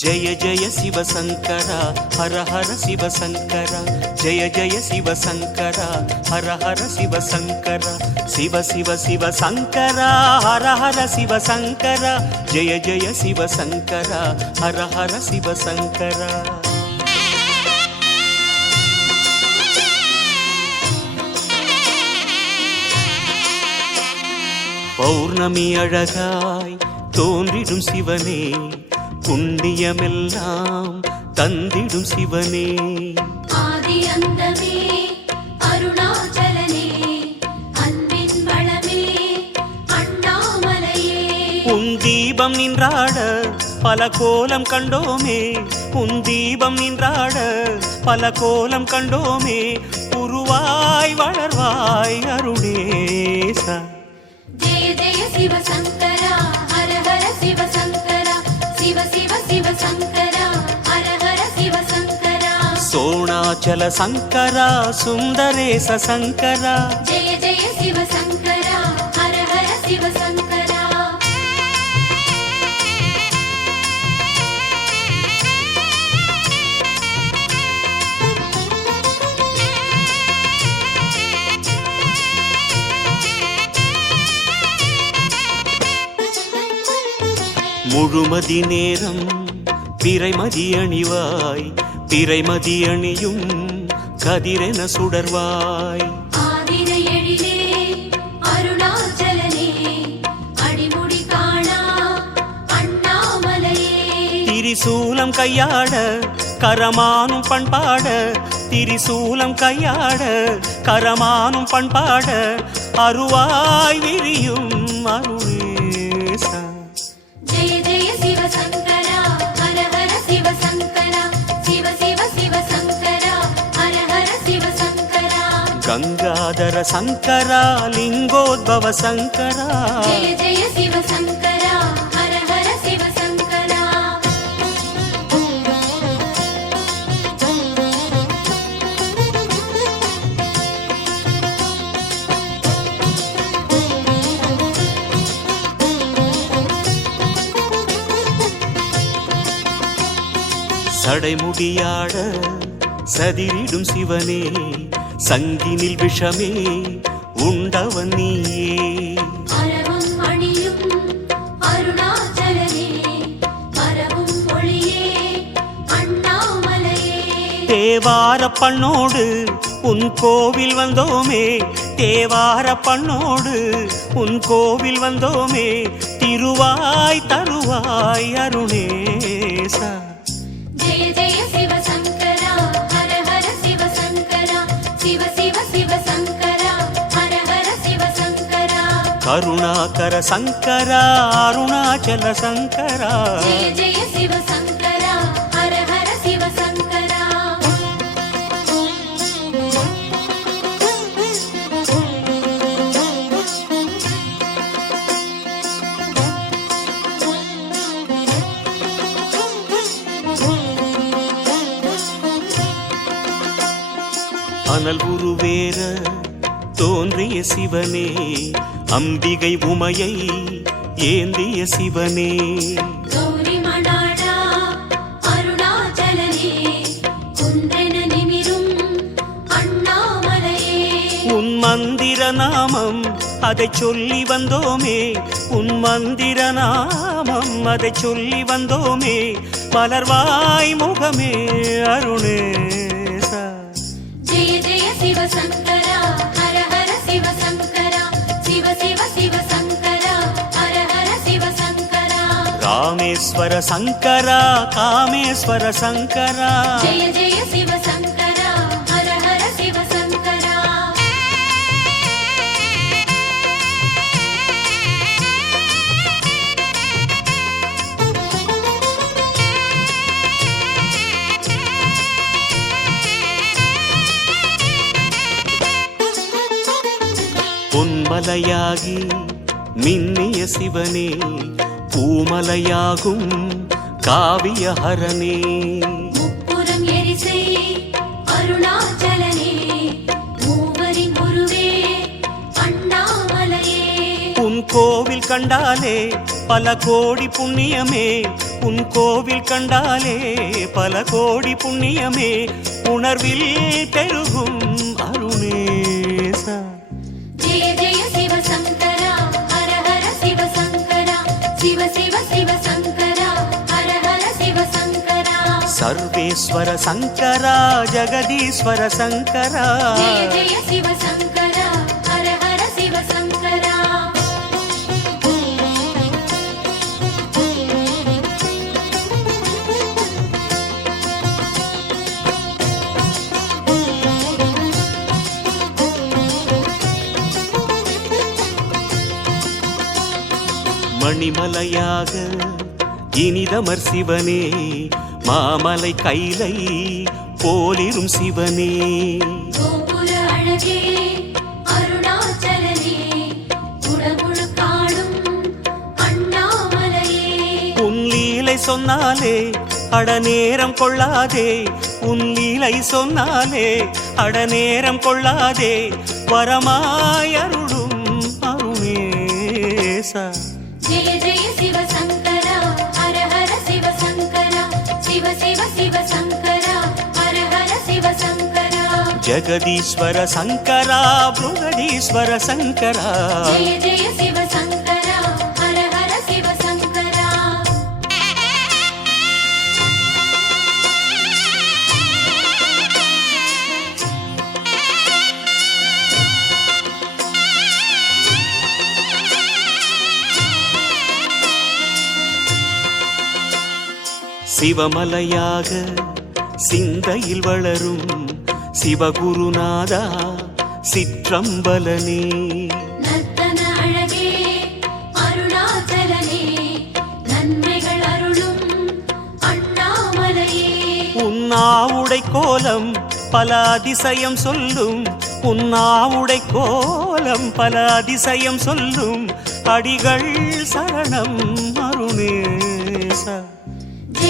ஜெய ஜெய சிவசங்கரா ஹர ஹர சிவசங்கரா ஜெய ஜெய சிவசங்கரா ஹர ஹர சிவசங்கரா சிவ சிவ சிவசங்கரா ஹர ஹர சிவசங்கரா ஜெய ஜெய சிவசங்கரா ஹர ஹர சிவசங்கரா பௌர்ணமி அழகாய் தோன்றிடும் சிவனே புண்ணியமெல்லாம் தந்திடும் சிவனே. ஆதி அந்தமே அருணாச்சலனே அன்பின் வளமே அண்ணாமலையே. உன் தீபம் நின்றாட பல கோலம் கண்டோமே. உன் தீபம் நின்றாட பல கோலம் கண்டோமே. உருவாய் வளர்வாய் அருணேசா. ஜெய ஜெய சிவ சோணாச்சல சங்கரா சுந்தரேச சங்கரா. ஜெய ஜெய சிவ சங்கரா ஹர ஹர சிவ சங்கரா. முழுமதி நேரம் பிறைமதி அணிவாய் பிறைமதி அணியும் கதிரென சுடர்வாய். திரிசூலம் கையாட கரமானும் பண்பாட திரிசூலம் கையாட கரமானும் பண்பாட அருவாய் விரியும் அருணேசா சங்கரா கங்காதர சங்கரா லிங்கோத்பவ சங்கரா ஜெய ஜெய சிவ சங்கரா ஹர ஹர சிவ சங்கரா சடைமுடியாட சதிரிடும் சிவனே சங்கினில் விஷமே உண்டவன் நீயே. தேவார பண்ணோடு உன் கோவில் வந்தோமே தேவார பண்ணோடு உன் கோவில் வந்தோமே திருவாய் தருவாய் அருணேசா. கருணாகர சங்கரா அருணாச்சல சங்கரா. ஜெய ஜெய சிவ சங்கரா ஹர ஹர சிவ சங்கரா. அனல் உருவேற தோன்றிய சிவனே அம்பிகை உமையை ஏந்திய சிவனே. உன் மந்திர நாமம் அதை சொல்லி வந்தோமே. உன் மந்திர நாமம் அதை சொல்லி வந்தோமே. மலர்வாய் முகமே அருணேசா. ஜெய ஜெய சிவ కామేశ్వర శంకర కామేశ్వర శంకర. జయ జయ శివ ನಿನ್ನೆಯ ಶಿವನೇ பூமலையாகும் காவியஹரனே முப்புறம் எரிசை அருணாச்சலனே. மூவரின் குருவே அண்ணாமலையே. உன் கோவில் கண்டாலே பல கோடி புண்ணியமே. உன் கோவில் கண்டாலே பல கோடி புண்ணியமே. உணர்வில் பெருகும் சங்கரா சர்வேஸ்வர சங்கரா ஜெகதீஸ்வர சங்கரா ஜெய ஜெய சிவ சங்கரா ஹர ஹர சிவ சங்கரா மணிமலையாக இனிதமர் சிவனே மாமலை கைலை போலிரும் சிவனே. சொன்னாலே அட நேரம் கொள்ளாதே. உன் லீலை சொன்னாலே அட நேரம் கொள்ளாதே. வரமாயருளும் அருணேசா. ஜெய ஜெய சிவ जगदीश्वर शङ्करा मृगदीश्वर शङ्करा சிவமலையாக சிந்தையில் வளரும் சிவகுருநாதா சிற்றம்பலனே. உன்னாவுடை கோலம் பல அதிசயம் சொல்லும் உன்னாவுடை கோலம் பல அதிசயம் சொல்லும் அடிகள் சரணம் அருணேசா.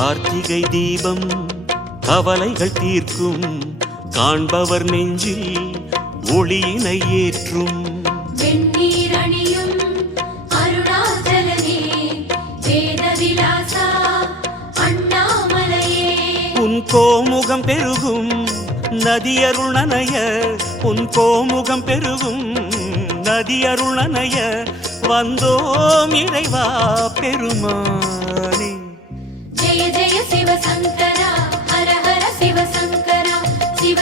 கார்த்திகை தீபம் கவலைகள் தீர்க்கும். காண்பவர் நெஞ்சில் ஒளியினை ஏற்றும். உன் கோமுகம் பெருகும் நதியருள் நனைய உன் கோமுகம் பெருகும் நதியருள் நனைய வந்தோம் இறைவா பெருமானே. శివ శంకర హర హర శివ శంకర శివ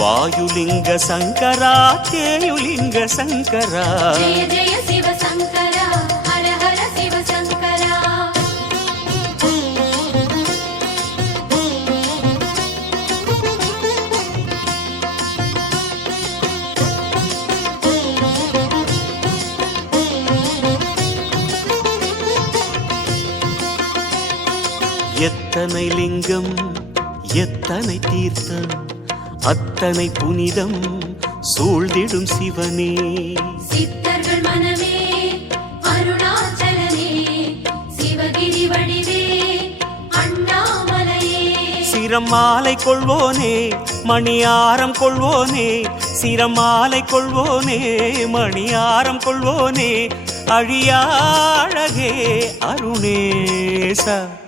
వాయులింగ శంకర కేయులింగ శంకర. జయ జయ శివ எத்தனை லிங்கம் எத்தனை தீர்த்தம் அத்தனை புனிதம் சூழ்ந்திடும் சிவனே. சித்தர்கள் மனமே அருணாச்சலனே சிவகிரி வடிவே அண்ணாமலையே. சிரம் மாலை கொள்வோனே மணியாரம் கொள்வோனே சிரம் மாலை கொள்வோனே மணியாரம் கொள்வோனே அழியா அழகே அருணேசா.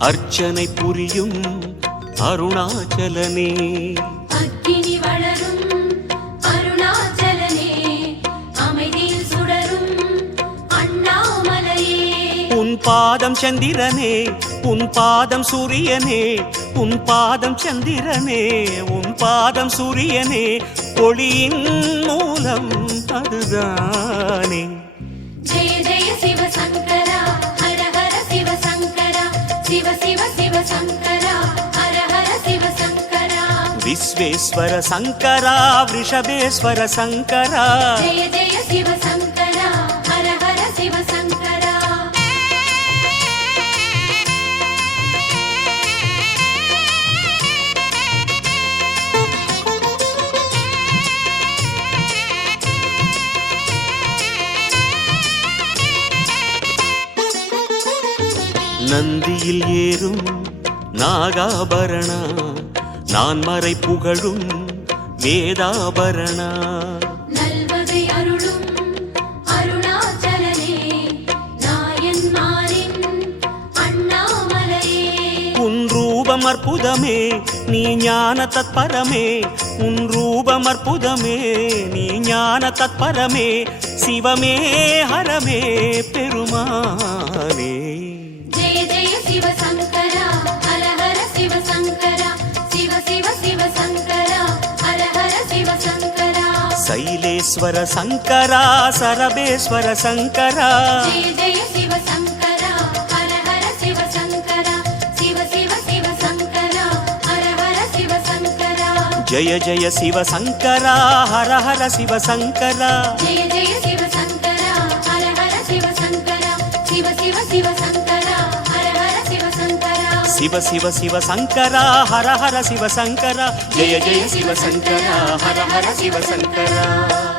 அர்ச்சனை புரியும் அருணாச்சலனே. அக்கினி வளரும் அருணாச்சலனே அமைதியில் சுடரும் அண்ணாமலையே. உன் பாதம் சந்திரனே உன் பாதம் சூரியனே உன் பாதம் சந்திரனே உன் பாதம் சூரியனே ஒளியின் மூலம் அதுதானே. ஜெய ஜெய சிவ சிவ சிவ சங்கரா ஹர ஹர சிவ சங்கரா விஸ்வேஸ்வர சங்கரா ரிஷபேஸ்வர சங்கரா ஜெய ஜெய சிவ சங்கரா ஹர ஹர சிவ சங்கரா நந்தியில் ஏறும் நாகாபரணா நான் மறை புகழும் வேதாபரணா ரூபம் அற்புதமே நீ ஞான தத்பரமே. உன் ரூபம் அற்புதமே நீ ஞான தத்பரமே. சிவமே ஹரமே பெருமானே. ஜெய ஜெய சிவ சங்கரா ஹர ஹர శైలేశ్వర శంకర సరబేశ్వర శంకర. జయ జయ శివ శంకర హర హర శివ శంకర జయ జయ శివ శంకర హర హర శివ శంకర శివ శివ శివ శివ శివ శివ శంకర హర హర శివ శంకర. జయ జయ శివ శంకర హర హర శివ శంకర.